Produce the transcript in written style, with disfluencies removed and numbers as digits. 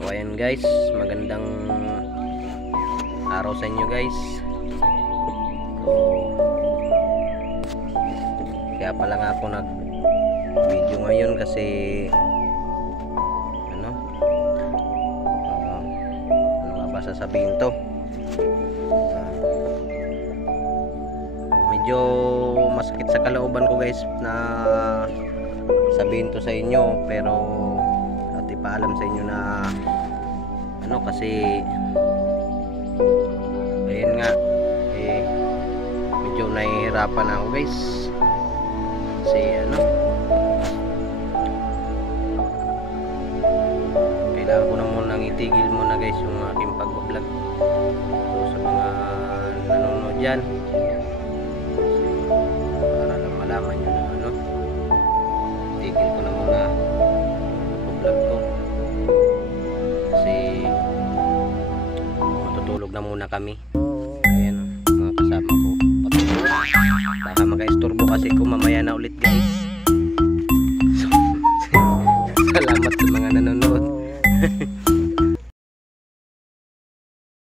So ayan guys, magandang araw sa inyo guys. So kaya pala nga ako nag video ngayon kasi ano nga ba sasabihin to, medyo masakit sa kalooban ko guys na sabihin to sa inyo, pero at ipaalam sa inyo na ano, kasi ayun nga medyo nahihirapan ako guys kasi ano, kailangan ko na munang itigil muna guys yung aking pagbablog. So sa mga nanonood dyan, para lang malaman nyo na ano, tigil ko na muna pag-vlog ko kasi matutulog na muna kami. Ayan mga kasama ko, baka maka-istorbo kasi ko mamaya na ulit guys.